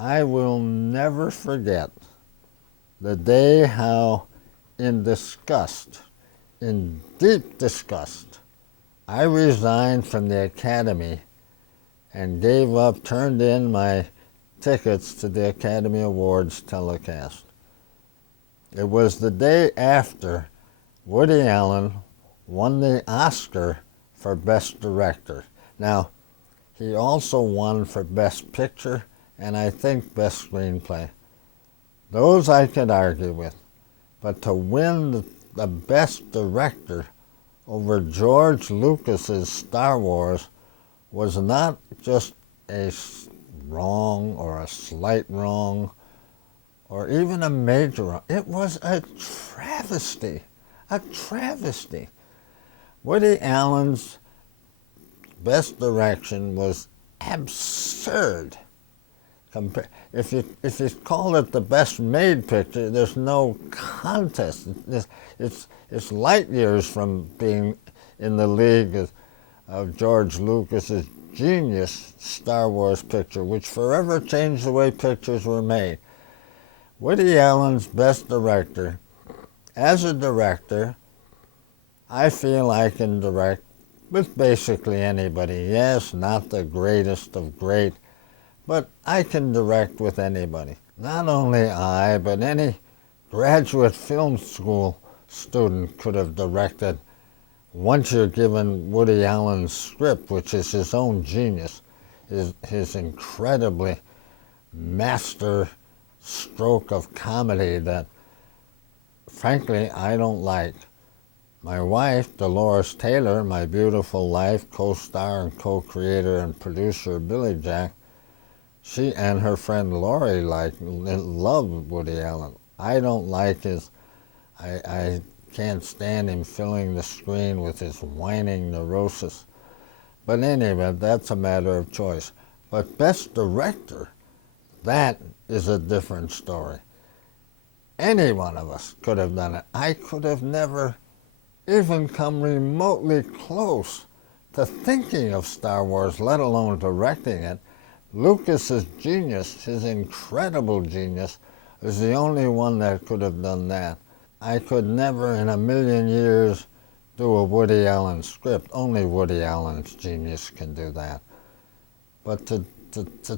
I will never forget the day how in disgust, in deep disgust, I resigned from the Academy and gave up, turned in my tickets to the Academy Awards telecast. It was the day after Woody Allen won the Oscar for Best Director. Now, he also won for Best Picture and I think Best Screenplay. Those I could argue with. But to win the Best Director over George Lucas's Star Wars was not just a wrong or a slight wrong or even a major wrong. It was a travesty. A travesty. Woody Allen's Best Direction was absurd. If you call it the best made picture, there's no contest. It's light years from being in the league of George Lucas's genius Star Wars picture, which forever changed the way pictures were made. Woody Allen's Best Director. As a director, I feel I can direct with basically anybody. Yes, not the greatest of great, but I can direct with anybody. Not only I, but any graduate film school student could have directed once you're given Woody Allen's script, which is his own genius, his incredibly master stroke of comedy that, frankly, I don't like. My wife, Dolores Taylor, my beautiful wife, co-star and co-creator and producer of Billy Jack, she and her friend Lori love Woody Allen. I don't like I can't stand him filling the screen with his whining neurosis. But anyway, that's a matter of choice. But Best Director, that is a different story. Any one of us could have done it. I could have never even come remotely close to thinking of Star Wars, let alone directing it. Lucas's genius, his incredible genius, is the only one that could have done that. I could never in a million years do a Woody Allen script. Only Woody Allen's genius can do that. But to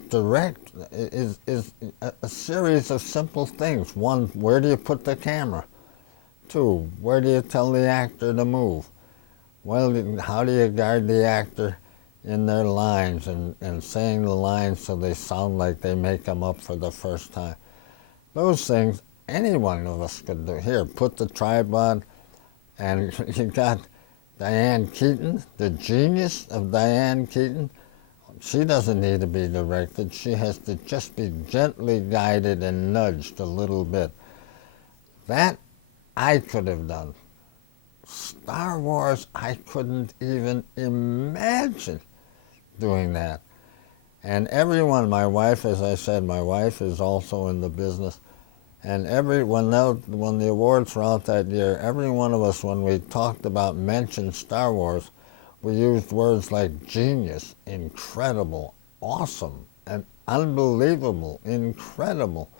direct is a series of simple things. One, where do you put the camera? Two, where do you tell the actor to move? Well, how do you guide the actor in their lines and saying the lines so they sound like they make them up for the first time? Those things any one of us could do. Here, put the tripod, and you got Diane Keaton, the genius of Diane Keaton. She doesn't need to be directed. She has to just be gently guided and nudged a little bit. That I could have done. Star Wars, I couldn't even imagine doing that. And everyone, my wife, as I said, my wife is also in the business. And when the awards were out that year, every one of us, when we talked about, mentioned Star Wars, we used words like genius, incredible, awesome, and unbelievable, incredible.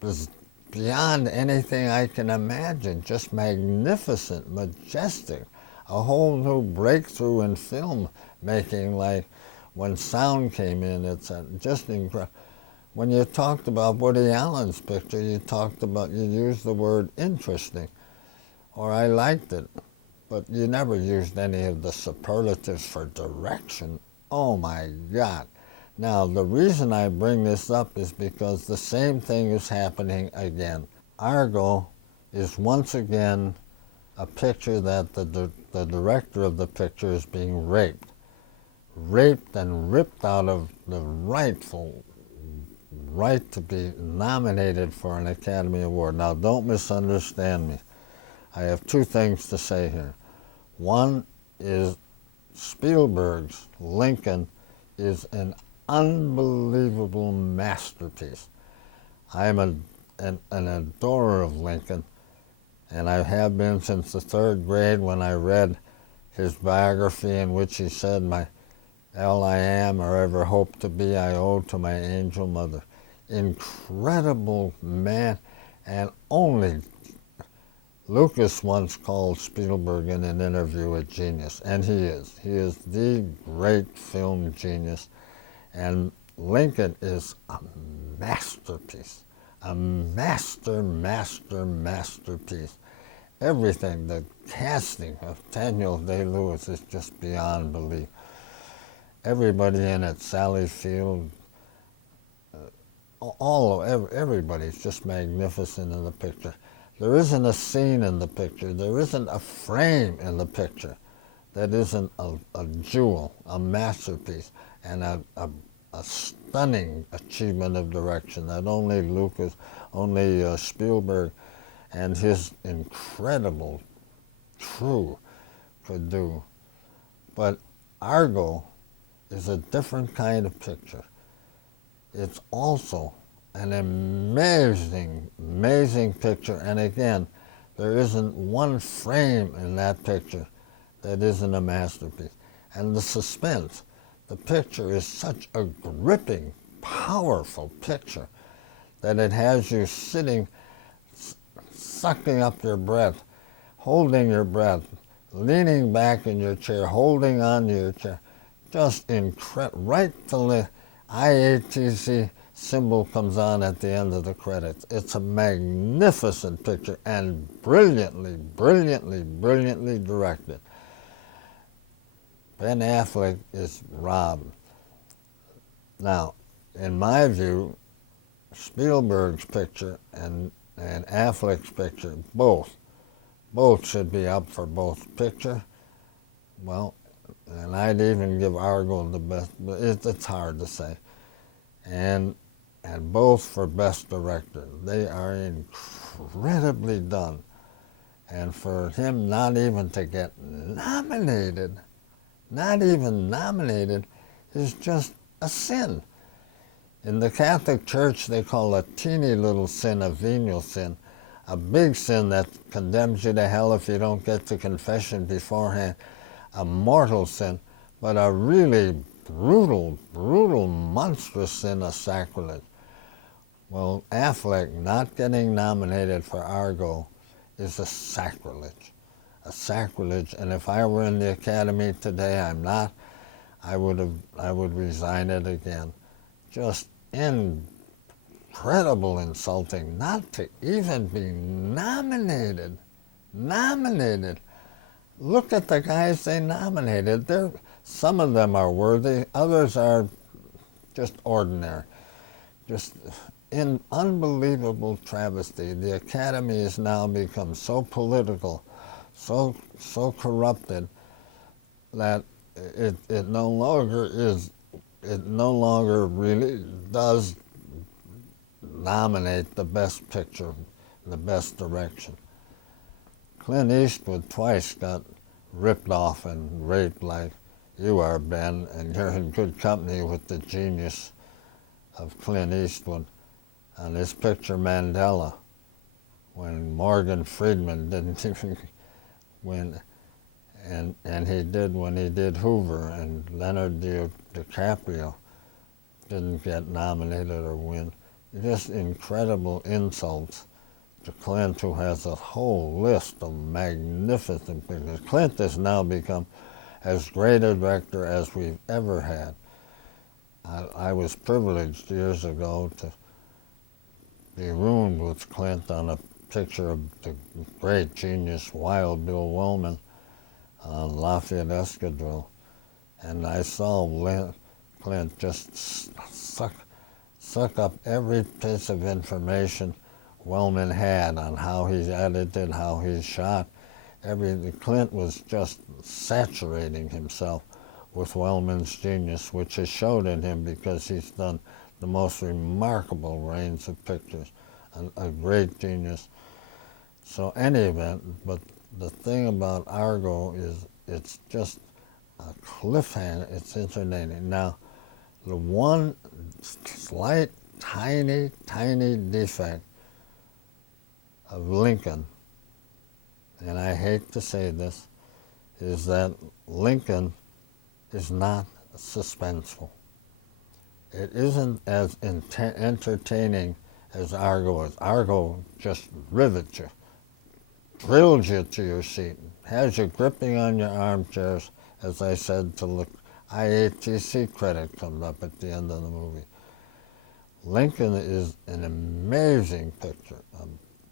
It was beyond anything I can imagine, just magnificent, majestic, a whole new breakthrough in film making, like when sound came in, it's just incredible. When you talked about Woody Allen's picture, you used the word interesting, or I liked it, but you never used any of the superlatives for direction. Oh my God. Now, the reason I bring this up is because the same thing is happening again. Argo is once again a picture that the director of the picture is being raped and ripped out of the rightful right to be nominated for an Academy Award. Now, don't misunderstand me. I have two things to say here. One is Spielberg's Lincoln is an unbelievable masterpiece. I'm an adorer of Lincoln, and I have been since the third grade when I read his biography in which he said, all I am or ever hope to be I owe to my angel mother. Incredible man, and only Lucas once called Spielberg in an interview a genius, and he is. He is the great film genius, and Lincoln is a masterpiece, a masterpiece. Everything, the casting of Daniel Day-Lewis is just beyond belief. Everybody in it, Sally Field, everybody's just magnificent in the picture. There isn't a scene in the picture, there isn't a frame in the picture that isn't a jewel, a masterpiece, and a stunning achievement of direction that only Spielberg and his incredible crew could do. But Argo is a different kind of picture. It's also an amazing, amazing picture, and again, there isn't one frame in that picture that isn't a masterpiece. And the suspense, the picture is such a gripping, powerful picture that it has you sitting, sucking up your breath, holding your breath, leaning back in your chair, holding on to your chair, just incredible, right till the IATC symbol comes on at the end of the credits. It's a magnificent picture and brilliantly, brilliantly, brilliantly directed. Ben Affleck is robbed. Now, in my view, Spielberg's picture and Affleck's picture, both should be up for both picture. Well, and I'd even give Argo the best, but it's hard to say. And both for Best Director. They are incredibly done. And for him not even to get nominated, not even nominated, is just a sin. In the Catholic Church, they call a teeny little sin a venial sin, a big sin that condemns you to hell if you don't get to confession beforehand, a mortal sin, but a really brutal, brutal, monstrous sin, a sacrilege. Well, Affleck not getting nominated for Argo is a sacrilege, and if I were in the Academy today, I'm not, I would resign it again. Just incredible insulting not to even be nominated. Look at the guys they nominated. Some of them are worthy, others are just ordinary. Just in unbelievable travesty. The Academy has now become so political, so corrupted, that it no longer really does nominate the best picture, the best direction. Clint Eastwood twice got ripped off and raped like you are, Ben, and you're in good company with the genius of Clint Eastwood. And his picture Mandela, when Morgan Freeman didn't even win, and he did when he did Hoover, and Leonard DiCaprio didn't get nominated or win. Just incredible insults to Clint, who has a whole list of magnificent pictures. Clint has now become as great a director as we've ever had. I was privileged years ago to be roomed with Clint on a picture of the great genius Wild Bill Wellman on Lafayette Escadrille, and I saw Clint just suck up every piece of information Wellman had on how he's edited, how he's shot. Clint was just saturating himself with Wellman's genius, which is showed in him because he's done the most remarkable range of pictures, a great genius. So any event, but the thing about Argo is it's just a cliffhanger, it's entertaining. Now, the one slight, tiny defect of Lincoln, and I hate to say this, is that Lincoln is not suspenseful. It isn't as entertaining as Argo is. Argo just rivets you, drills you to your seat, has you gripping on your armchairs, as I said, till the IATC credit comes up at the end of the movie. Lincoln is an amazing picture,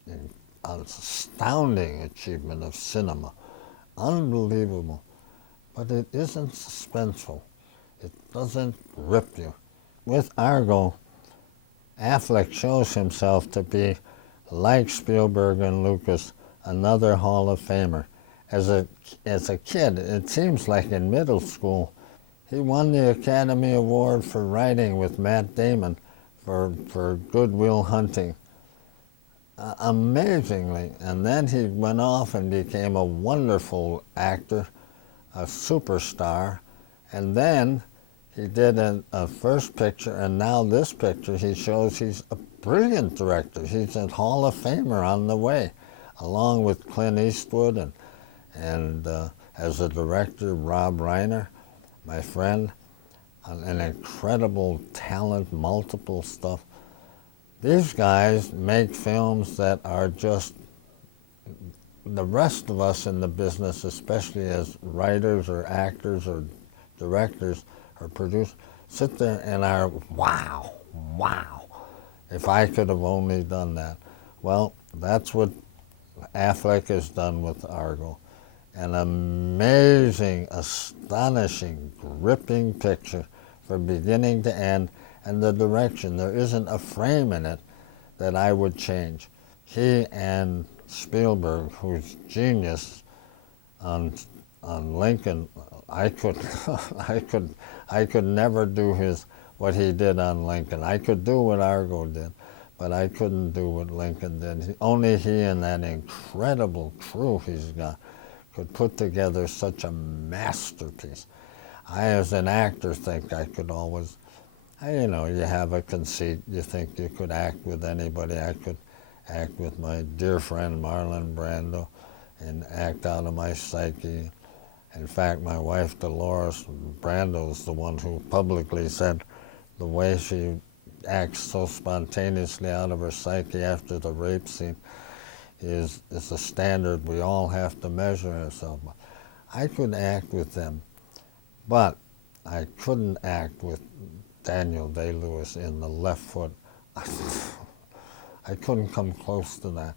an astounding achievement of cinema, unbelievable, but it isn't suspenseful. It doesn't rip you. With Argo, Affleck shows himself to be, like Spielberg and Lucas, another Hall of Famer. As a kid, it seems like in middle school, he won the Academy Award for writing with Matt Damon for Good Will Hunting. Amazingly. And then he went off and became a wonderful actor, a superstar. And then he did a first picture, and now this picture, he shows he's a brilliant director. He's a Hall of Famer on the way, along with Clint Eastwood and as a director, Rob Reiner, my friend, an incredible talent, multiple stuff. These guys make films that are just, the rest of us in the business, especially as writers or actors or directors or producers, sit there and are, wow, if I could have only done that. Well, that's what Affleck has done with Argo. An amazing, astonishing, gripping picture from beginning to end, and the direction. There isn't a frame in it that I would change. He and Spielberg, who's genius on Lincoln, I could never do what he did on Lincoln. I could do what Argo did, but I couldn't do what Lincoln did. Only he and that incredible crew he's got could put together such a masterpiece. I, as an actor, think I could always, you have a conceit. You think you could act with anybody. I could act with my dear friend Marlon Brando and act out of my psyche. In fact, my wife Dolores Brando is the one who publicly said the way she acts so spontaneously out of her psyche after the rape scene is a standard we all have to measure ourselves by. I could act with them, but I couldn't act with Daniel Day-Lewis in The Left Foot. I couldn't come close to that.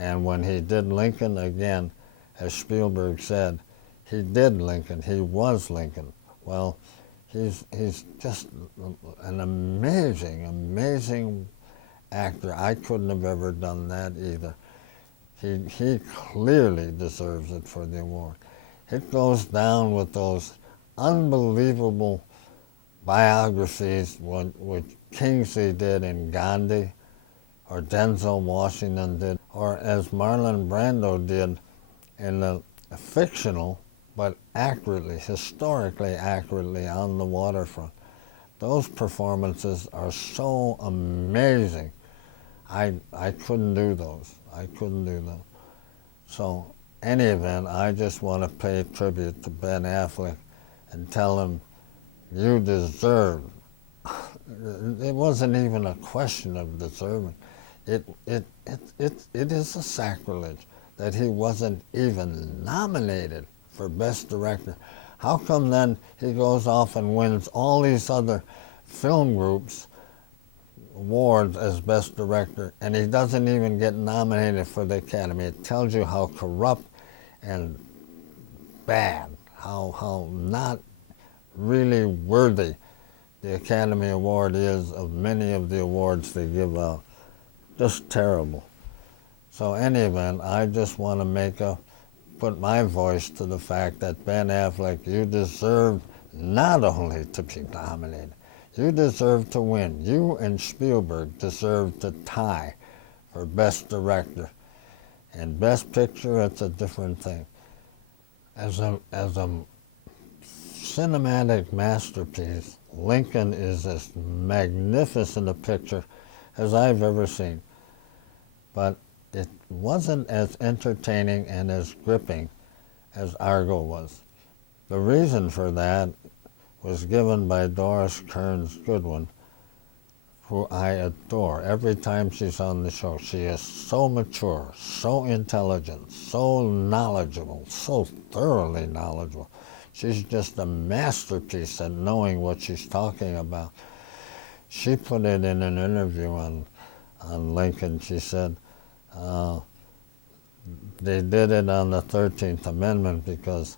And when he did Lincoln again, as Spielberg said, he did Lincoln, he was Lincoln. Well, he's just an amazing actor. I couldn't have ever done that either. He clearly deserves it for the award. It goes down with those unbelievable biographies, which Kingsley did in Gandhi, or Denzel Washington did, or as Marlon Brando did in the fictional, but historically accurately on the waterfront. Those performances are so amazing. I couldn't do those. So, any event, I just want to pay tribute to Ben Affleck and tell him, you deserve. It wasn't even a question of deserving. It is a sacrilege that he wasn't even nominated for Best Director. How come then he goes off and wins all these other film groups awards as Best Director, and he doesn't even get nominated for the Academy? It tells you how corrupt and bad, how not really worthy the Academy Award is of many of the awards they give out. Just terrible. So any event, I just want to put my voice to the fact that Ben Affleck, you deserve not only to be nominated, you deserve to win. You and Spielberg deserve to tie for Best Director. And Best Picture, it's a different thing. As a cinematic masterpiece, Lincoln is as magnificent a picture as I've ever seen. But it wasn't as entertaining and as gripping as Argo was. The reason for that was given by Doris Kearns Goodwin, who I adore. Every time she's on the show, she is so mature, so intelligent, so knowledgeable, so thoroughly knowledgeable. She's just a masterpiece at knowing what she's talking about. She put it in an interview on Lincoln. She said, they did it on the 13th Amendment because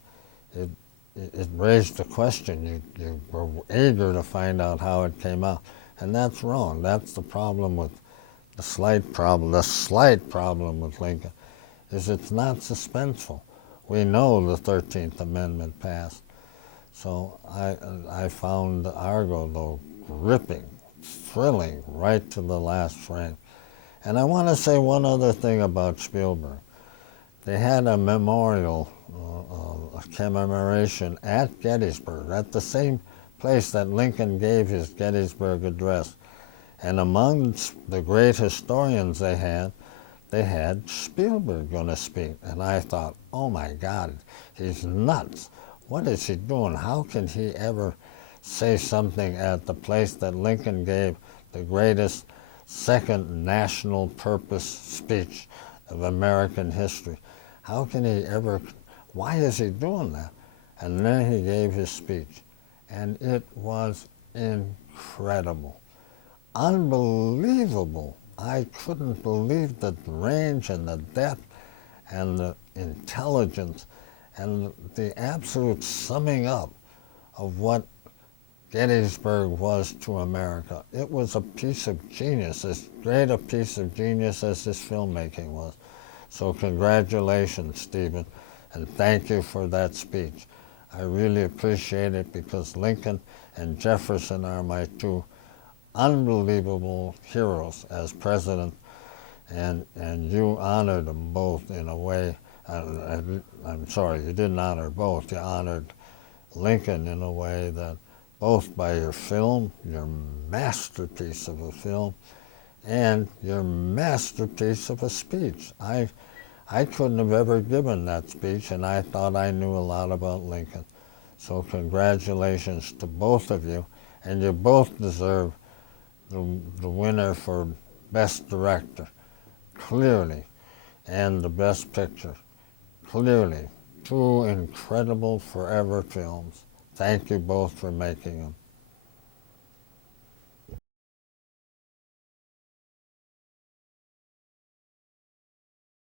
it raised the question. You were eager to find out how it came out. And that's wrong. That's the problem with the slight problem with Lincoln, is it's not suspenseful. We know the 13th Amendment passed. So I found Argo, though, gripping, thrilling, right to the last frame. And I want to say one other thing about Spielberg. They had a memorial, a commemoration at Gettysburg, at the same place that Lincoln gave his Gettysburg Address. And among the great historians they had Spielberg going to speak. And I thought, oh my God, he's nuts. What is he doing? How can he ever say something at the place that Lincoln gave the greatest second national purpose speech of American history? How can he ever, why is he doing that? And then he gave his speech, and it was incredible, unbelievable. I couldn't believe the range and the depth and the intelligence and the absolute summing up of what Gettysburg was to America. It was a piece of genius, as great a piece of genius as this filmmaking was. So congratulations, Stephen, and thank you for that speech. I really appreciate it because Lincoln and Jefferson are my two unbelievable heroes as president, and you honored them both in a way. I'm sorry, you didn't honor both. You honored Lincoln in a way that both by your film, your masterpiece of a film, and your masterpiece of a speech. I couldn't have ever given that speech, and I thought I knew a lot about Lincoln. So congratulations to both of you, and you both deserve the winner for Best Director, clearly, and the Best Picture, clearly. Two incredible forever films. Thank you both for making them.